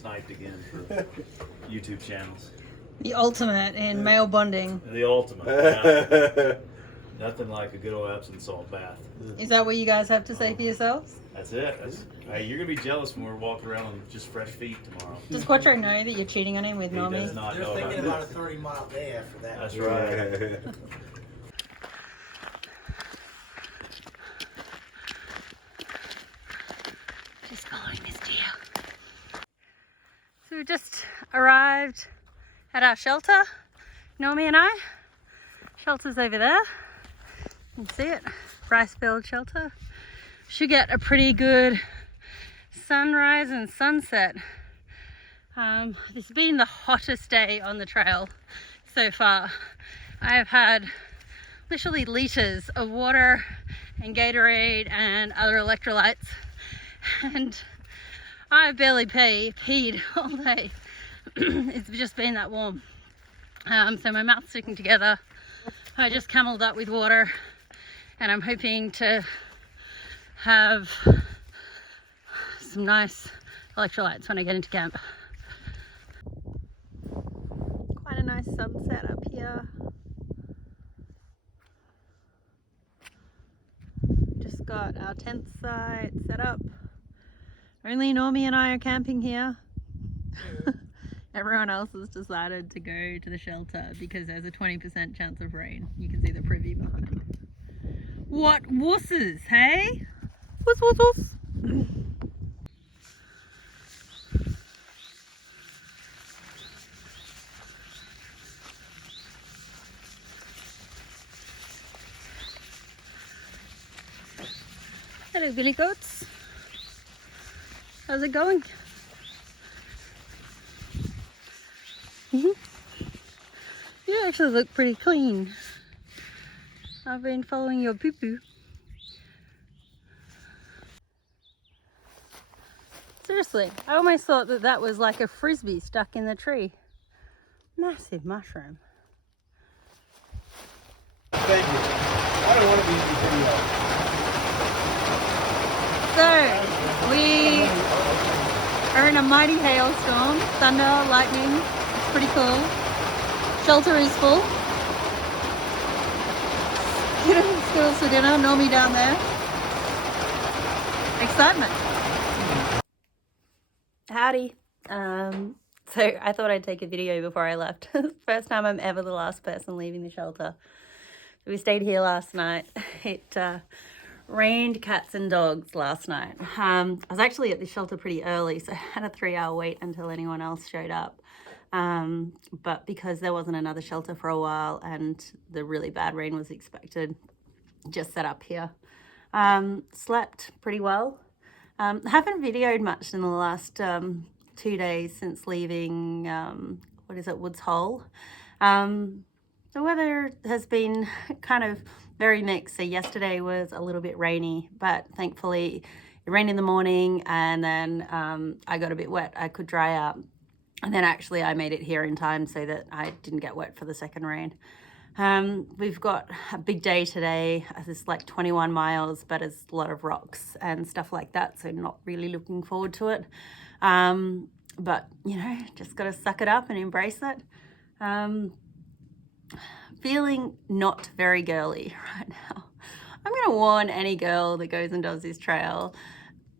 sniped again for YouTube channels. The ultimate in male bonding. The ultimate. Yeah. Nothing like a good old Epsom salt bath. Is that what you guys have to say for yourselves? That's it. Hey, you're gonna be jealous when we're walking around on just fresh feet tomorrow. Does Quattro know that you're cheating on him with He Normie? does not They're know thinking about about a 30-mile day after that. That's right. Just following this deer. So we just arrived at our shelter, Normie and I. Shelter's over there. You can see it, rice field shelter. Should get a pretty good sunrise and sunset. This has been the hottest day on the trail so far. I have had literally liters of water and Gatorade and other electrolytes, and I barely peed all day. It's just been that warm. So my mouth's sticking together. I just cameled up with water, and I'm hoping to have some nice electrolytes when I get into camp. Quite a nice sunset up here. Just got our tent site set up. Only Normie and I are camping here. Everyone else has decided to go to the shelter because there's a 20% chance of rain. You can see the privy behind. What wusses, hey? Wuss, wuss, wuss. Hello, billy goats. How's it going? You actually look pretty clean. I've been following your poo-poo. Seriously, I almost thought that that was like a frisbee stuck in the tree. Massive mushroom. Thank you. I don't want to be in the video. So, we are in a mighty hailstorm, thunder, lightning. It's pretty cool. Shelter is full. Skills for dinner, Normie down there. Excitement. Howdy. So I thought I'd take a video before I left. First time I'm ever the last person leaving the shelter. So we stayed here last night. It rained cats and dogs last night. I was actually at the shelter pretty early, so I had a 3-hour wait until anyone else showed up. But because there wasn't another shelter for a while and the really bad rain was expected, just set up here. Slept pretty well. Haven't videoed much in the last 2 days since leaving, Woods Hole. The weather has been kind of very mixed. So yesterday was a little bit rainy, but thankfully it rained in the morning, and then I got a bit wet. I could dry out. And then actually I made it here in time so that I didn't get wet for the second rain. We've got a big day today. It's like 21 miles, but it's a lot of rocks and stuff like that. So not really looking forward to it. But you know, just got to suck it up and embrace it. Feeling not very girly right now. I'm going to warn any girl that goes and does this trail,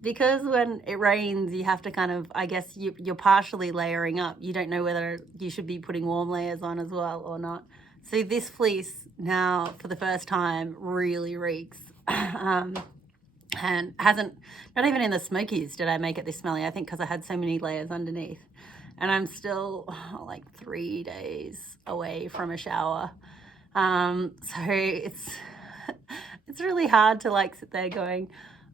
because when it rains, you have to kind of, I guess you're partially layering up. You don't know whether you should be putting warm layers on as well or not. So this fleece now, for the first time, really reeks. And not even in the Smokies did I make it this smelly, I think because I had so many layers underneath. And I'm still like 3 days away from a shower. So it's really hard to like sit there going,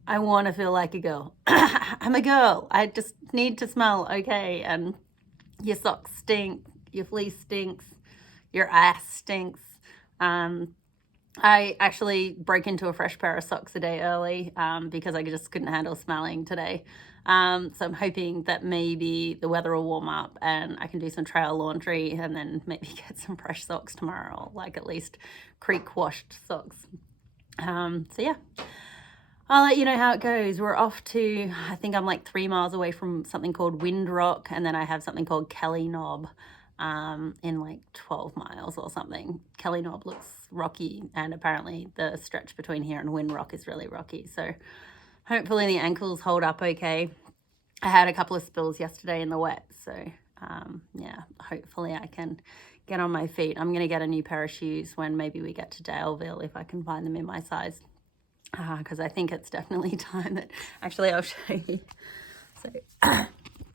I want to feel like a girl. I'm a girl. I just need to smell okay. And your socks stink. Your fleece stinks. Your ass stinks. I actually broke into a fresh pair of socks a day early because I just couldn't handle smelling today. So I'm hoping that maybe the weather will warm up and I can do some trail laundry and then maybe get some fresh socks tomorrow, like at least creek washed socks. So yeah. I'll let you know how it goes. We're off to, I think I'm like 3 miles away from something called Wind Rock, and then I have something called Kelly Knob in like 12 miles or something. Kelly Knob looks rocky, and apparently the stretch between here and Wind Rock is really rocky. So hopefully the ankles hold up okay. I had a couple of spills yesterday in the wet, so yeah, hopefully I can get on my feet. I'm going to get a new pair of shoes when maybe we get to Daleville, if I can find them in my size. Because I think it's definitely time that, actually I'll show you.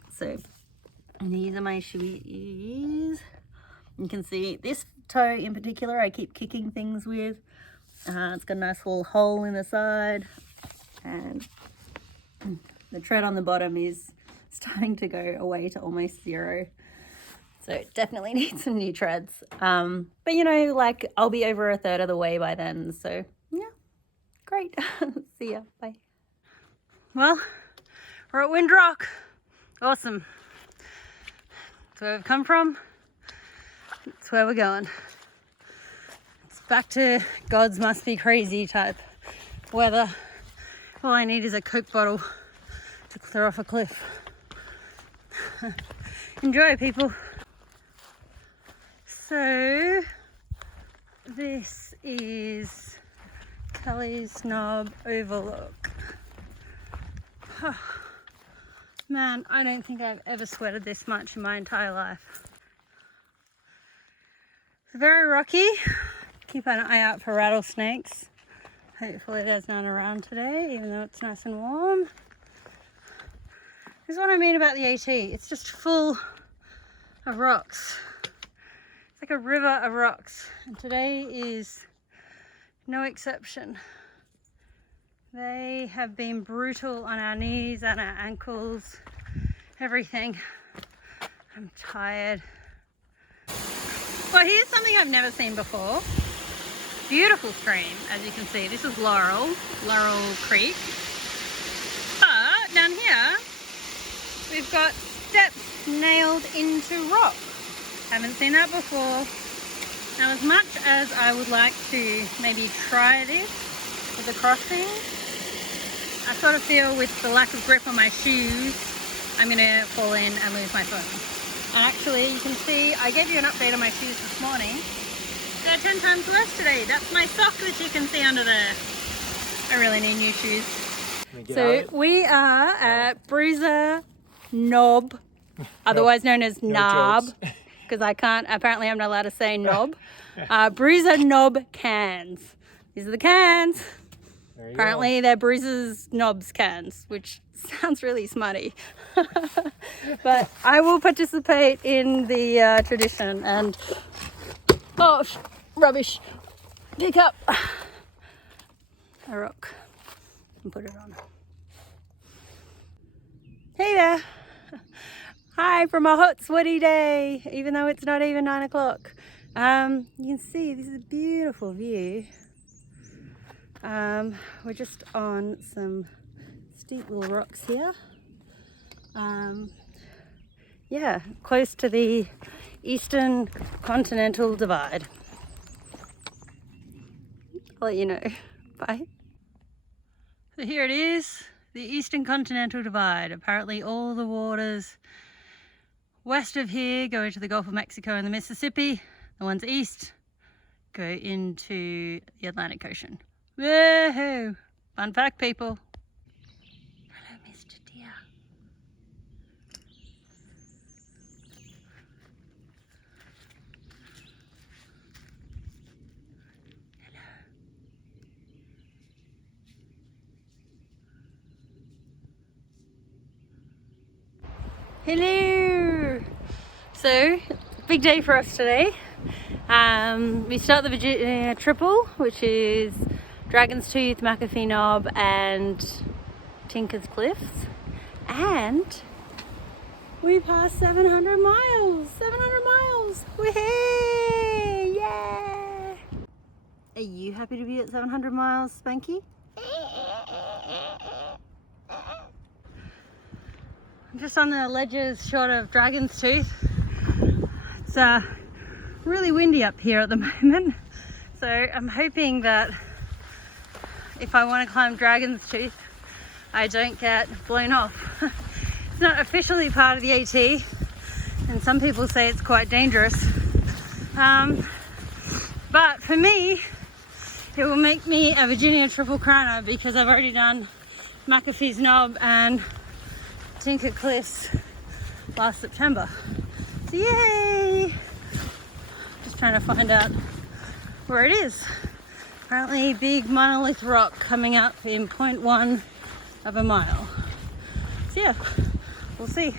So these are my shoes. You can see this toe in particular I keep kicking things with. It's got a nice little hole in the side, and the tread on the bottom is starting to go away to almost zero. So it definitely needs some new treads. But you know, like I'll be over a third of the way by then. So yeah, great. See ya, bye. Well, we're at Wind Rock. Awesome. That's where we've come from. That's where we're going. It's back to God's must be crazy type weather. All I need is a Coke bottle to clear off a cliff. Enjoy, people. So this is Kelly's Knob Overlook. Man, I don't think I've ever sweated this much in my entire life. It's very rocky. Keep an eye out for rattlesnakes. Hopefully there's none around today, even though it's nice and warm. This is what I mean about the AT. It's just full of rocks. It's like a river of rocks. And today is no exception. They have been brutal on our knees and our ankles, everything. I'm tired. Well, here's something I've never seen before. Beautiful stream, as you can see. This is Laurel Creek. But down here, we've got steps nailed into rock. Haven't seen that before. Now, as much as I would like to maybe try this with the crossing, I sort of feel with the lack of grip on my shoes, I'm gonna fall in and lose my phone. And actually, you can see, I gave you an update on my shoes this morning. They're 10 times worse today. That's my sock that you can see under there. I really need new shoes. So we are at Bruiser Knob, otherwise known as Knob, because I can't, apparently I'm not allowed to say knob. Bruiser Knob cans. These are the cans. Apparently they're Bruiser's Knobs cans, which sounds really smutty. But I will participate in the tradition and, oh, rubbish. Pick up a rock and put it on. Hey there. Hi from a hot sweaty day, even though it's not even 9 o'clock. You can see this is a beautiful view. We're just on some steep little rocks here. Yeah, close to the Eastern Continental Divide. I'll let you know. Bye. So here it is, the Eastern Continental Divide. Apparently all the waters west of here go into the Gulf of Mexico and the Mississippi. The ones east go into the Atlantic Ocean. Woohoo! Fun fact, people. Hello, Mr. Deer. Hello. So, big day for us today. We start the Virginia Triple, which is Dragon's Tooth, McAfee Knob and Tinker's Cliffs, and we passed 700 miles. 700 miles. Woohoo! Yeah! Are you happy to be at 700 miles, Spanky? I'm just on the ledges short of Dragon's Tooth. It's really windy up here at the moment, so I'm hoping that if I want to climb Dragon's Tooth, I don't get blown off. It's not officially part of the AT, and some people say it's quite dangerous. But for me, it will make me a Virginia Triple Crowner because I've already done McAfee's Knob and Tinker Cliffs last September. So yay! Just trying to find out where it is. Apparently big monolith rock coming up in 0.1 of a mile. So yeah, we'll see.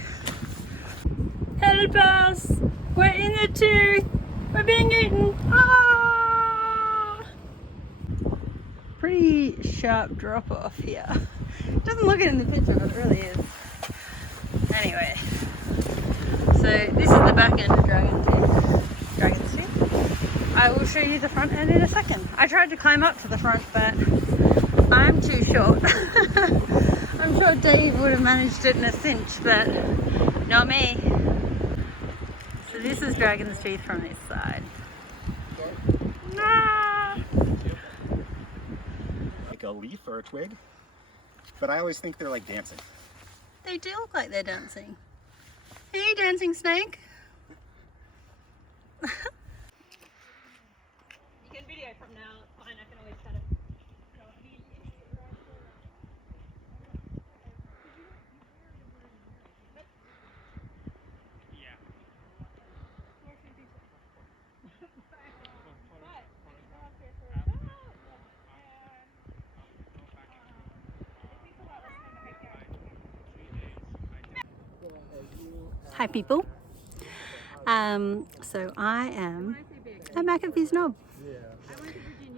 Help us! We're in the tooth! We're being eaten! Ah! Pretty sharp drop off here. It doesn't look it in the picture, but it really is. Anyway, so this is the back end of Dragon's Tooth. I will show you the front end in a second. I tried to climb up to the front, but I'm too short. I'm sure Dave would have managed it in a cinch, but not me. So this is Dragon's Tooth from this side. Ah! Like a leaf or a twig, but I always think they're like dancing. They do look like they're dancing. Hey, dancing snake. You can video from now, it's fine, I can always cut it. Hi people. So I am at McAfee's Knob.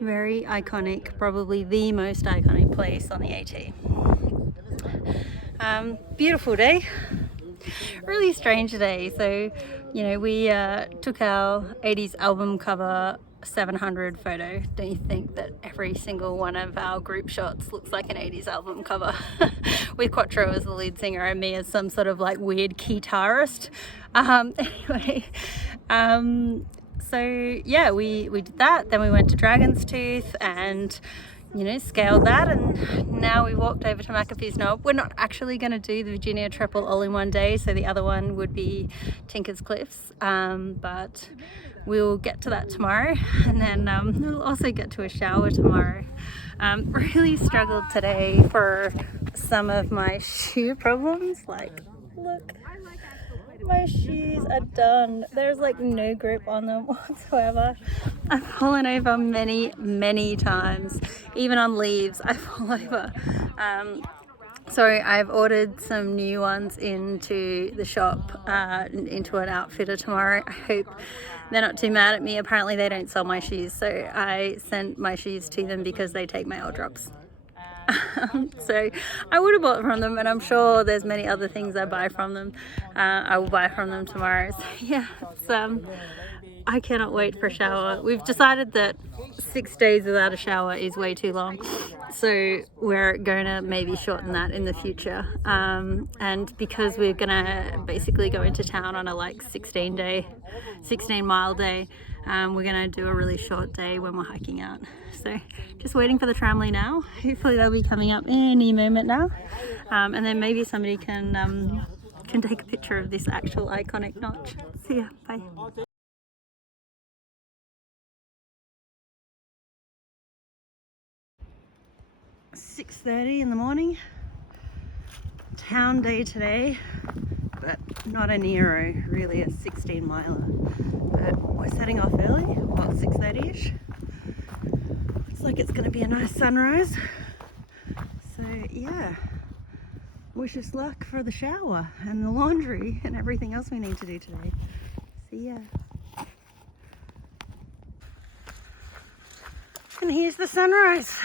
Very iconic, probably the most iconic place on the AT. Beautiful day. Really strange day. So, you know, we took our 80s album cover 700 photo. Don't you think that every single one of our group shots looks like an 80s album cover? With Quattro as the lead singer and me as some sort of like weird guitarist. Anyway, so yeah, we did that. Then we went to Dragon's Tooth and, you know, scaled that, and now we walked over to McAfee's Knob. We're not actually going to do the Virginia Triple all in one day, so the other one would be Tinker's Cliffs, but we'll get to that tomorrow, and then we'll also get to a shower tomorrow. Really struggled today for some of my shoe problems. Like, look, my shoes are done. There's like no grip on them whatsoever. I've fallen over many times. Even on leaves, I fall over. So I've ordered some new ones into the shop, into an outfitter tomorrow. I hope they're not too mad at me. Apparently they don't sell my shoes, so I sent my shoes to them because they take mail drops. So I would have bought from them, and I'm sure there's many other things I buy from them. I will buy from them tomorrow. So yeah, it's, I cannot wait for a shower. We've decided that 6 days without a shower is way too long, so we're going to maybe shorten that in the future. And because we're going to basically go into town on a like 16 mile day, we're going to do a really short day when we're hiking out. So just waiting for the tramway now. Hopefully they'll be coming up any moment now, and then maybe somebody can take a picture of this actual iconic notch. See ya, bye. 6:30 in the morning. Town day today, but not a Nero, really a 16 miler. But we're setting off early, about 6:30ish. Looks like it's going to be a nice sunrise. So yeah, wish us luck for the shower and the laundry and everything else we need to do today. See ya. And here's the sunrise.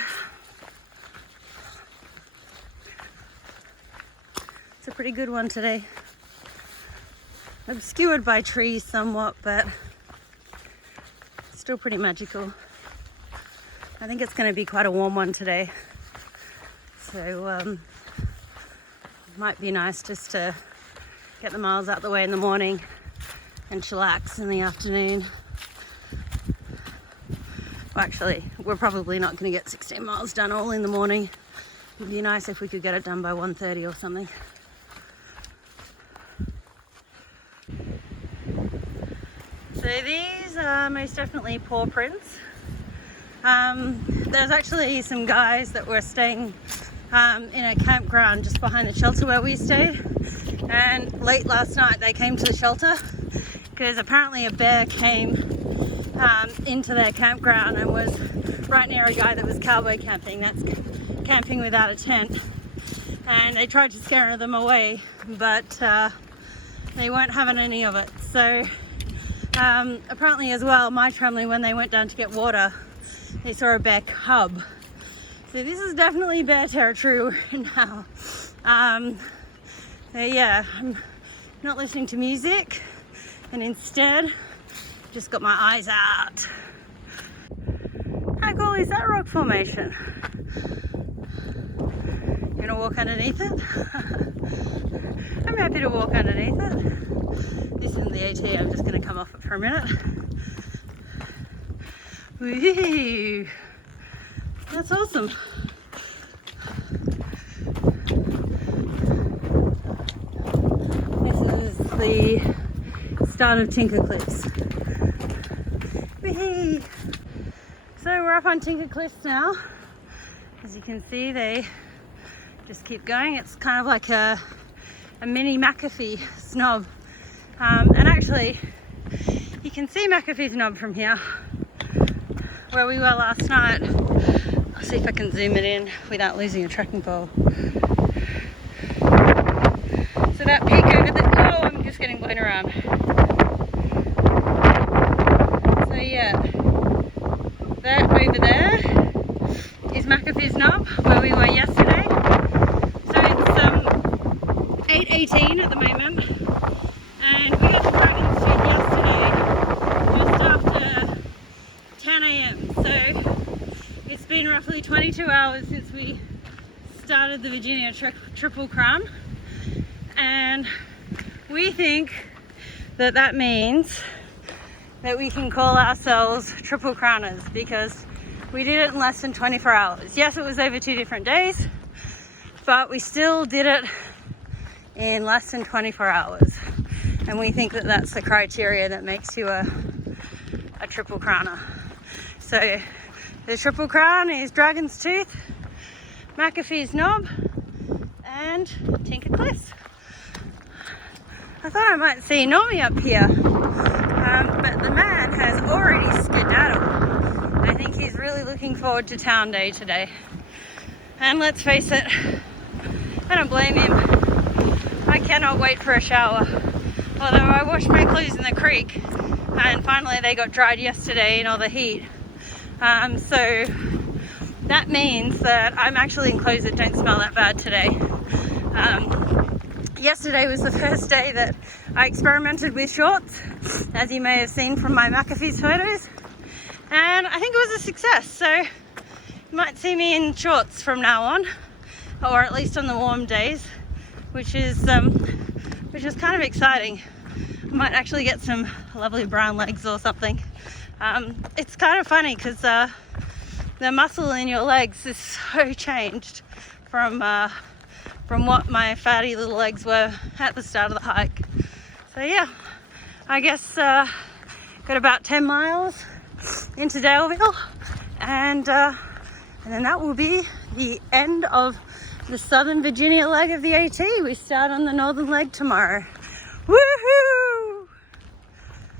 It's a pretty good one today. Obscured by trees somewhat, but still pretty magical. I think it's going to be quite a warm one today. So might be nice just to get the miles out the way in the morning and chillax in the afternoon. Actually, we're probably not going to get 16 miles done all in the morning. It'd be nice if we could get it done by 1:30 or something. So these are most definitely paw prints. There's actually some guys that were staying in a campground just behind the shelter where we stayed, and late last night they came to the shelter because apparently a bear came into their campground and was right near a guy that was cowboy camping, that's camping without a tent, and they tried to scare them away, but they weren't having any of it. So apparently as well, my family, when they went down to get water, they saw a bear cub. So this is definitely bear territory now. So yeah, I'm not listening to music and instead just got my eyes out. How cool is that rock formation? You gonna walk underneath it? I'm happy to walk underneath it. This isn't the AT, I'm just gonna come off it for a minute. Woo! That's awesome. This is the start of Tinker Cliffs. Whee! So we're up on Tinker Cliffs now. As you can see, they just keep going. It's kind of like a mini McAfee snob. And actually, you can see McAfee's knob from here, where we were last night. I'll see if I can zoom it in without losing a tracking pole. So that peak over there, oh, I'm just getting blown around. So yeah, that over there is McAfee's knob, where we were yesterday. So it's 8:18 at the moment, and we got to Dragon's Tooth yesterday just after 10 a.m. So it's been roughly 22 hours since we started the Virginia Triple Crown, and we think that that means that we can call ourselves Triple Crowners because we did it in less than 24 hours. Yes, it was over 2 different days, but we still did it in less than 24 hours. And we think that that's the criteria that makes you a Triple Crowner. So the Triple Crown is Dragon's Tooth, McAfee's Knob, and Tinker Cliffs. I thought I might see Normie up here, but the man has already skedaddled. I think he's really looking forward to town day today. And let's face it, I don't blame him. I cannot wait for a shower. Although I washed my clothes in the creek and finally they got dried yesterday in all the heat. So that means that I'm actually in clothes that don't smell that bad today. Yesterday was the first day that I experimented with shorts, as you may have seen from my McAfee's photos, and I think it was a success. So you might see me in shorts from now on, or at least on the warm days, which is kind of exciting. I might actually get some lovely brown legs or something. It's kind of funny because the muscle in your legs is so changed from what my fatty little legs were at the start of the hike. So yeah, I guess got about 10 miles into Daleville, and then that will be the end of the Southern Virginia leg of the AT. We start on the northern leg tomorrow. Woohoo!